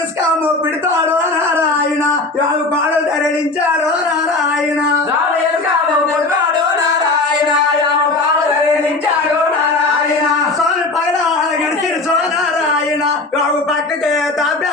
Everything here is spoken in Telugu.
తీసుకాము పిడతాడో నారాయణ యాగు పాడు ధరించాడో నారాయణ స్వామి పగడాల గడిచిరు సో నారాయణ యాగు పక్కకే తాపే